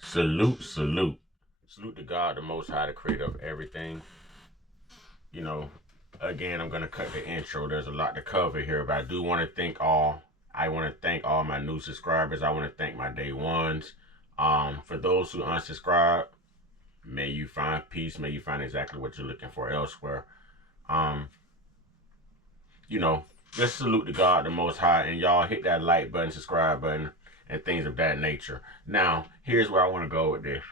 Salute, salute. Salute to God, the Most High, the creator of everything. You know, again, I'm going to cut the intro. There's a lot to cover here, but I want to thank all my new subscribers. I want to thank my day ones. For those who unsubscribe, may you find peace. May you find exactly what you're looking for elsewhere. Um, you know, just salute to God, the Most High, and y'all hit that like button, subscribe button, and things of that nature. Now, here's where I want to go with this.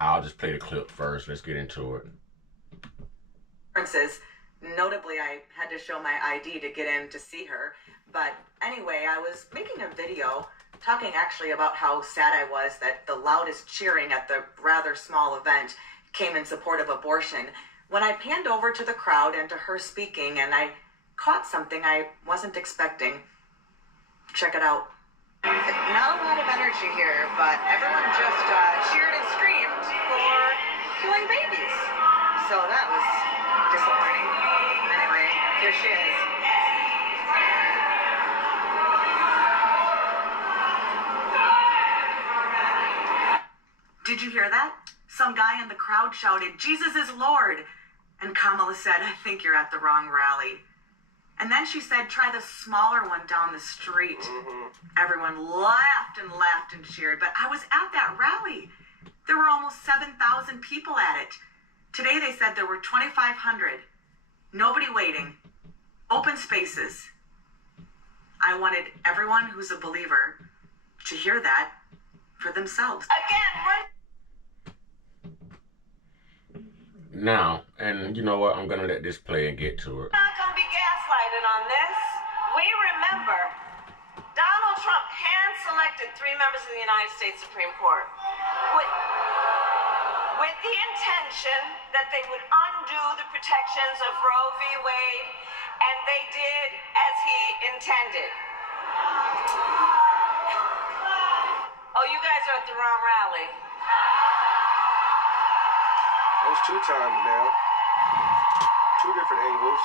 I'll just play the clip first. Let's get into it. Notably, I had to show my ID to get in to see her. But anyway, I was making a video talking actually about how sad I was that the loudest cheering at the rather small event came in support of abortion. When I panned over to the crowd and to her speaking, and I caught something I wasn't expecting. Check it out. Not a lot of energy here, but everyone just cheered and screamed for killing babies. So that was disappointing. Anyway, here she is. Did you hear that? Some guy in the crowd shouted, "Jesus is Lord." And Kamala said, "I think you're at the wrong rally." And then she said, "Try the smaller one down the street." Everyone laughed and cheered, but I was at that rally. There were almost 7,000 people at it. Today they said there were 2,500. Nobody waiting. Open spaces. I wanted everyone who's a believer to hear that for themselves. Now, and you know what? I'm going to let this play and get to it. Not going to be gaslighted on this. We remember Donald Trump hand-selected 3 members of the United States Supreme Court with the intention that they would undo the protections of Roe v. Wade, and they did as he intended. Oh, you guys are at the wrong rally. That was 2 times now. 2 different angles.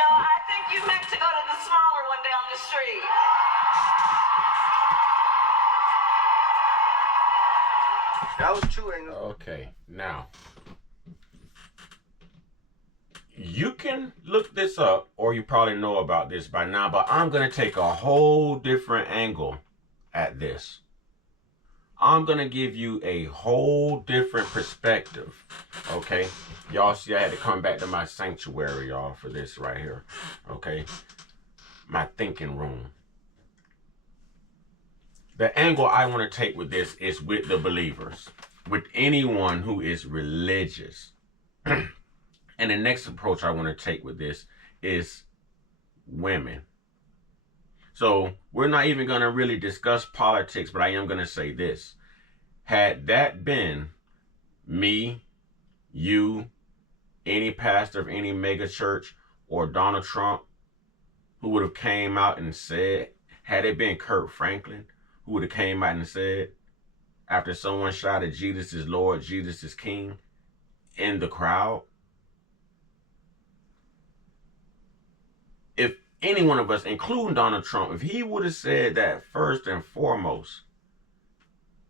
No, I think you meant to go to the smaller one down the street. That was 2 angles. Okay, now, you can look this up, or you probably know about this by now, but I'm going to take a whole different angle at this. I'm going to give you a whole different perspective, okay? Y'all see I had to come back to my sanctuary, y'all, for this right here, okay? My thinking room. The angle I want to take with this is with the believers, with anyone who is religious. And the next approach I want to take with this is women. So we're not even going to really discuss politics, but I am going to say this. Had that been me, you, any pastor of any mega church, or Donald Trump, who would have came out and said, had it been Kirk Franklin, who would have came out and said, after someone shouted, "Jesus is Lord, Jesus is King," in the crowd, if any one of us, including Donald Trump, if he would have said that first and foremost,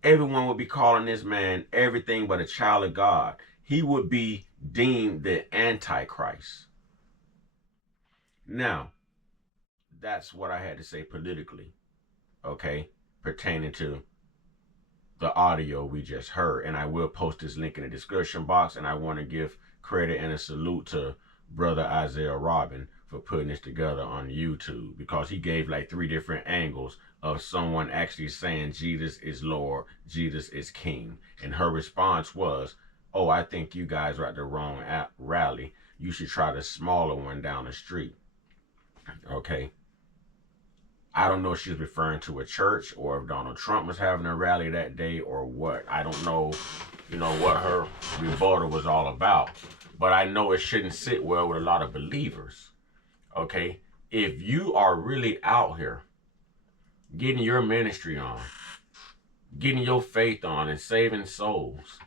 everyone would be calling this man everything but a child of God. He would be deemed the Antichrist. Now, that's what I had to say politically, okay, pertaining to the audio we just heard. And I will post this link in the description box, and I want to give credit and a salute to Brother Isaiah Robin for putting this together on YouTube, because he gave like 3 different angles of someone actually saying Jesus is Lord, Jesus is King. And her response was, "Oh, I think you guys are at the wrong rally. You should try the smaller one down the street." Okay. I don't know if she's referring to a church, or if Donald Trump was having a rally that day, or what. I don't know, what her rebuttal was all about. But I know it shouldn't sit well with a lot of believers. Okay? If you are really out here getting your ministry on, getting your faith on, and saving souls,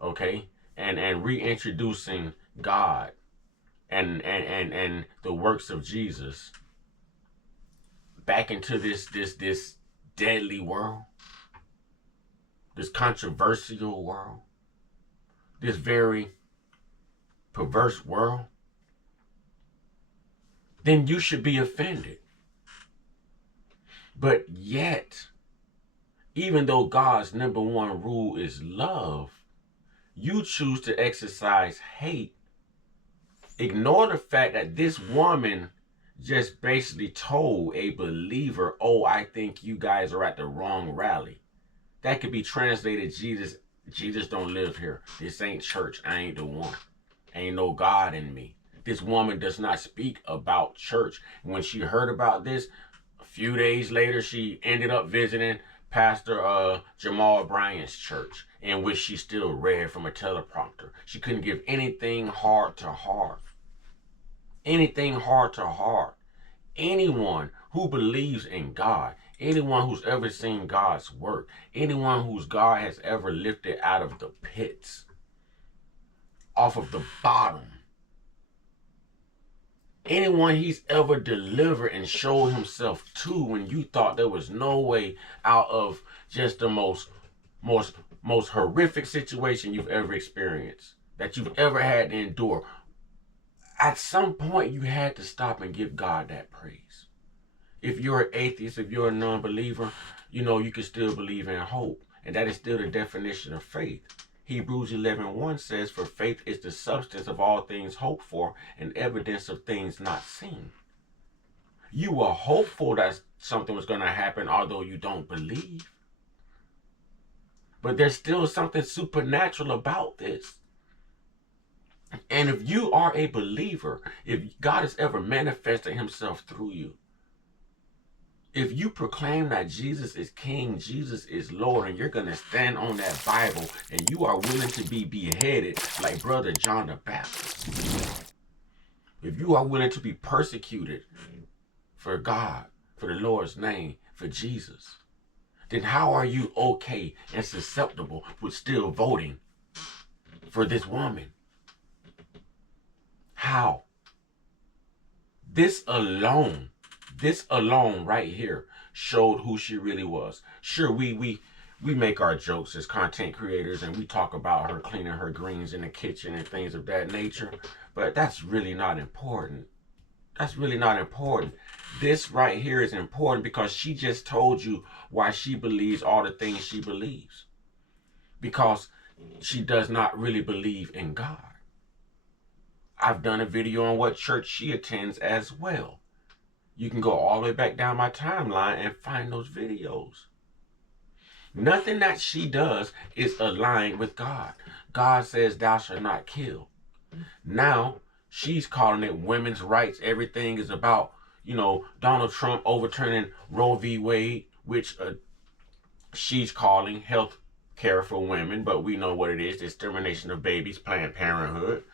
okay? And reintroducing God and the works of Jesus back into this deadly world, this controversial world, this very perverse world, then you should be offended. But yet, even though God's number one rule is love, you choose to exercise hate. Ignore the fact that this woman just basically told a believer, oh, I think you guys are at the wrong rally. That could be translated, Jesus don't live here. This ain't church. I ain't the one. Ain't no God in me. This woman does not speak about church. When she heard about this, a few days later, she ended up visiting Pastor Jamal Bryant's church, in which she still read from a teleprompter. She couldn't give anything heart to heart. Anything heart to heart. Anyone who believes in God, anyone who's ever seen God's work, anyone whose God has ever lifted out of the pits, off of the bottom, anyone he's ever delivered and showed himself to when you thought there was no way out of just the most horrific situation you've ever experienced, that you've ever had to endure. At some point, you had to stop and give God that praise. If you're an atheist, if you're a non-believer, you know, you can still believe in hope. And that is still the definition of faith. Hebrews 11:1 says, for faith is the substance of all things hoped for and evidence of things not seen. You were hopeful that something was going to happen, although you don't believe. But there's still something supernatural about this. And if you are a believer, if God has ever manifested himself through you, if you proclaim that Jesus is King, Jesus is Lord, and you're going to stand on that Bible and you are willing to be beheaded like Brother John the Baptist, if you are willing to be persecuted for God, for the Lord's name, for Jesus, then how are you okay and susceptible with still voting for this woman? How? This alone right here showed who she really was. Sure, we make our jokes as content creators and we talk about her cleaning her greens in the kitchen and things of that nature, but that's really not important. That's really not important. This right here is important because she just told you why she believes all the things she believes. Because she does not really believe in God. I've done a video on what church she attends as well. You can go all the way back down my timeline and find those videos. Nothing that she does is aligned with God. God says, thou shalt not kill. Now, she's calling it women's rights. Everything is about, Donald Trump overturning Roe v. Wade, which she's calling health care for women, but we know what it is, extermination of babies, Planned Parenthood.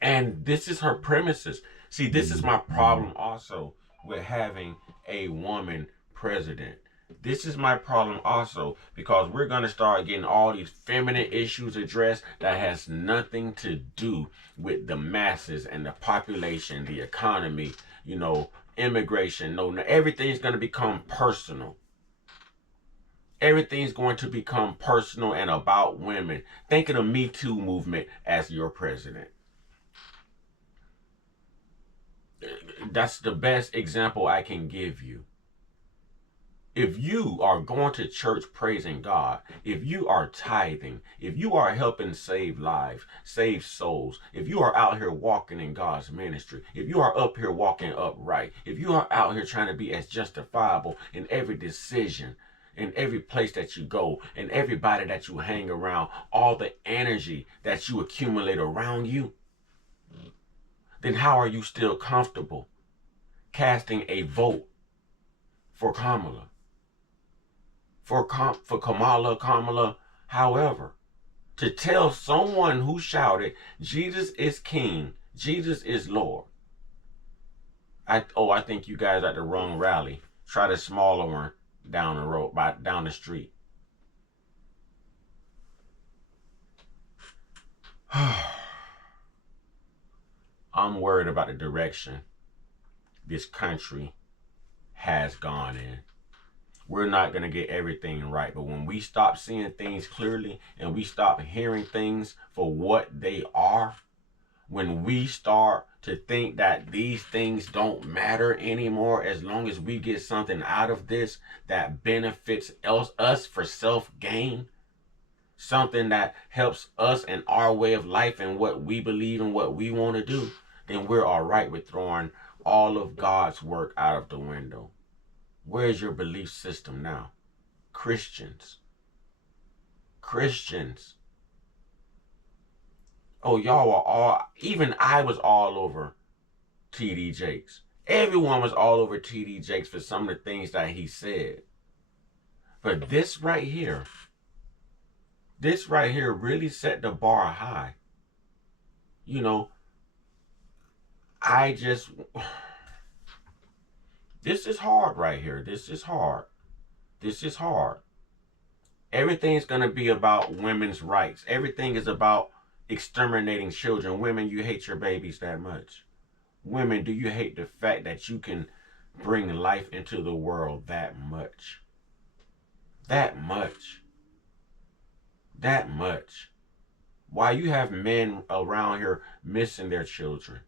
And this is her premises. See, this is my problem also with having a woman president. This is my problem also because we're going to start getting all these feminine issues addressed that has nothing to do with the masses and the population, the economy, immigration. No, everything's going to become personal. Everything's going to become personal and about women. Think of the Me Too movement as your president. That's the best example I can give you. If you are going to church praising God, if you are tithing, if you are helping save lives, save souls, if you are out here walking in God's ministry, if you are up here walking upright, if you are out here trying to be as justifiable in every decision, in every place that you go, in everybody that you hang around, all the energy that you accumulate around you, then how are you still comfortable casting a vote for Kamala? For Kamala, however, to tell someone who shouted, Jesus is King, Jesus is Lord. I think you guys at the wrong rally. Try the smaller one down the road, down the street. I'm worried about the direction this country has gone in. We're not going to get everything right, but when we stop seeing things clearly and we stop hearing things for what they are, when we start to think that these things don't matter anymore, as long as we get something out of this that benefits us for self-gain, something that helps us in our way of life and what we believe and what we want to do, then we're all right with throwing all of God's work out of the window. Where's your belief system now? Christians. Oh, y'all were all, even I was all over T.D. Jakes. Everyone was all over T.D. Jakes for some of the things that he said. But this right here really set the bar high. You know, this is hard right here. This is hard. Everything's going to be about women's rights. Everything is about exterminating children. Women, you hate your babies that much. Women, do you hate the fact that you can bring life into the world that much? That much. Why you have men around here missing their children,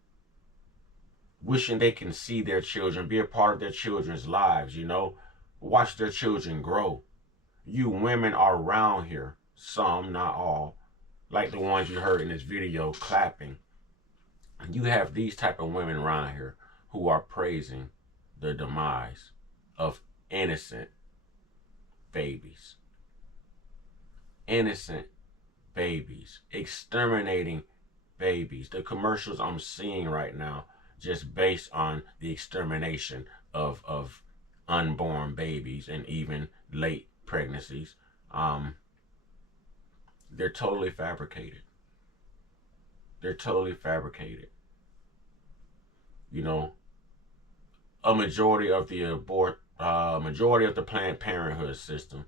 wishing they can see their children, be a part of their children's lives, watch their children grow. You women are around here, some, not all, like the ones you heard in this video clapping. You have these type of women around here who are praising the demise of innocent babies. Innocent babies. Exterminating babies. The commercials I'm seeing right now, just based on the extermination of unborn babies and even late pregnancies, they're totally fabricated. A majority of the Planned Parenthood system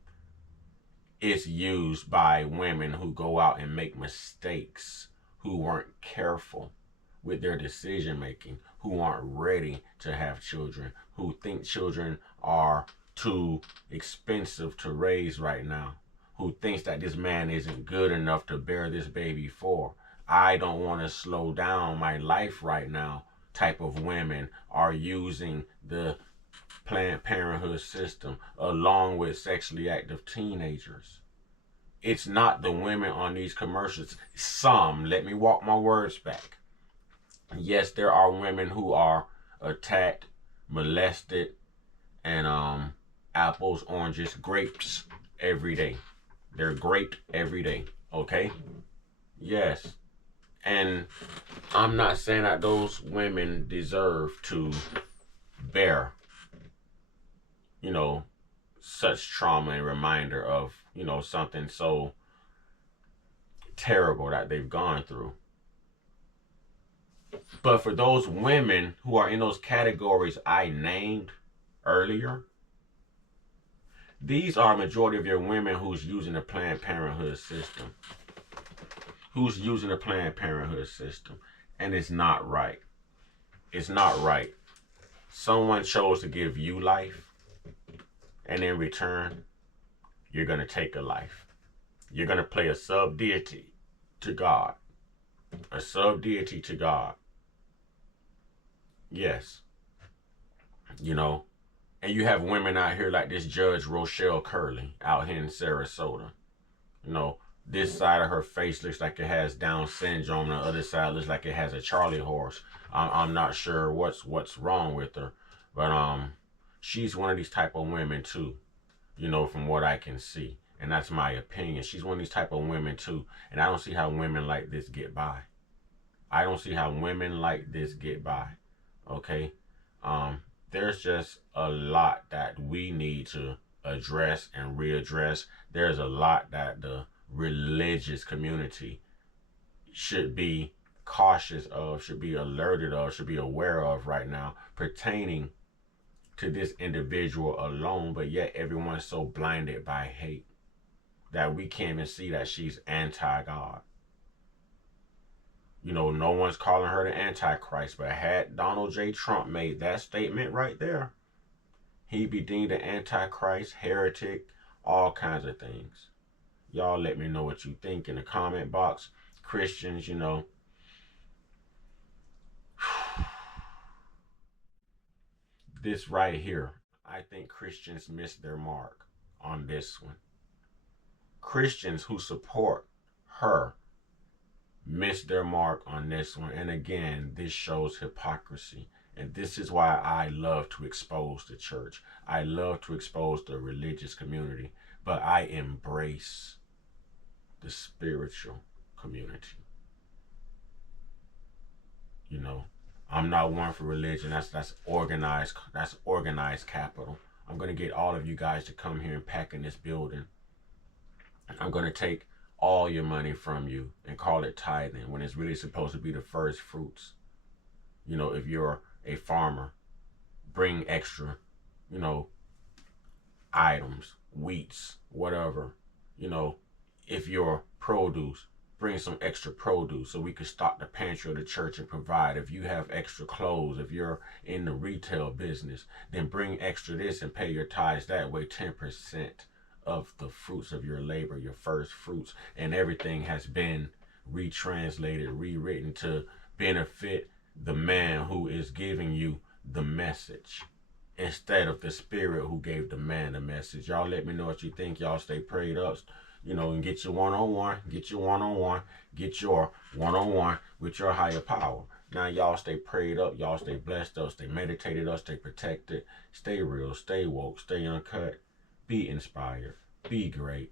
is used by women who go out and make mistakes, who weren't careful with their decision making, who aren't ready to have children, who think children are too expensive to raise right now, who thinks that this man isn't good enough to bear this baby for. I don't want to slow down my life right now type of women are using the Planned Parenthood system along with sexually active teenagers. It's not the women on these commercials. Some, let me walk my words back. Yes, there are women who are attacked, molested, and apples, oranges, grapes every day. They're graped every day, okay? Yes. And I'm not saying that those women deserve to bear, such trauma and reminder of, something so terrible that they've gone through. But for those women who are in those categories I named earlier, these are a majority of your women who's using the Planned Parenthood system. And it's not right. Someone chose to give you life, and in return, you're going to take a life. You're going to play a sub-deity to God. Yes. And you have women out here like this Judge Rochelle Curley out here in Sarasota. This side of her face looks like it has Down syndrome. The other side looks like it has a Charlie horse. I'm not sure what's wrong with her. But she's one of these type of women too. From what I can see. And that's my opinion. She's one of these type of women too. And I don't see how women like this get by. Okay? There's just a lot that we need to address and readdress. There's a lot that the religious community should be cautious of, should be alerted of, should be aware of right now pertaining to this individual alone. But yet everyone's so blinded by hate that we can't even see that she's anti-God. You know, no one's calling her the Antichrist, but had Donald J. Trump made that statement right there, he'd be deemed an Antichrist, heretic, all kinds of things. Y'all let me know what you think in the comment box. Christians, you know, this right here, I think Christians missed their mark on this one. Christians who support her missed their mark on this one. And again, this shows hypocrisy. And this is why I love to expose the church. I love to expose the religious community, but I embrace the spiritual community. You know, I'm not one for religion. That's organized. That's organized capital. I'm gonna get all of you guys to come here and pack in this building. I'm gonna take all your money from you and call it tithing when it's really supposed to be the first fruits. You know, if you're a farmer, bring extra, you know, items, wheats, whatever. You know, if you're produce, bring some extra produce so we can stock the pantry of the church and provide. If you have extra clothes, if you're in the retail business, then bring extra this and pay your tithes that way, 10% of the fruits of your labor, your first fruits. And everything has been retranslated, rewritten to benefit the man who is giving you the message instead of the spirit who gave the man the message. Y'all let me know what you think. Y'all stay prayed up, you know, and get your one-on-one, get your one-on-one, get your one-on-one with your higher power. Now y'all stay prayed up, y'all stay blessed up, stay meditated up, stay protected, stay real, stay woke, stay uncut, be inspired, be great,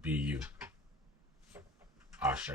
be you. Ashe.